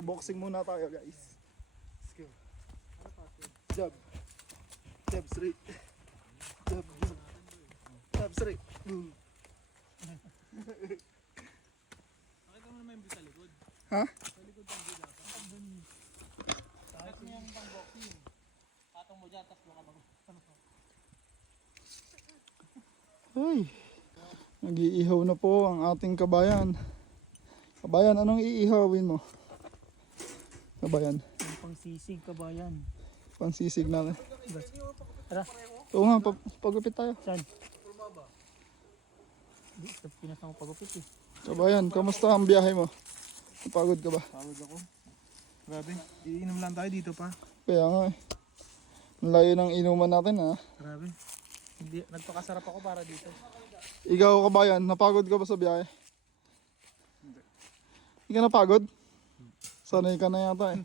Boxing muna tayo guys. Let's go. Jab. Jab straight. Jab, jab. Jab straight. Boom. Nakita mo naman yung sa likod. Ha? Sa likod ng bida. Tapos mo yung pang boxing. Patong mo dyan, tapos mo ka mag... Ay. Nag-iihaw na po ang ating kabayan. Kabayan, anong iihawin mo? Kabayan. Yung pang sisig, kabayan. Pansisig na. Tara. Oo nga, pagupit tayo. Saan? Hindi, pinas na ako pagupit eh. Kabayan, kamusta ang biyahe mo? Napagod ka ba? Pagod ako. Grabe, iinom lang tayo dito pa. Kaya nga eh. Ang layo ng inuman natin ha. Grabe. Hindi, nagpakasarap ako para dito. Ikaw kabayan, napagod ka ba sa biyahe? Hindi ka napagod? Sanay ka na yata eh.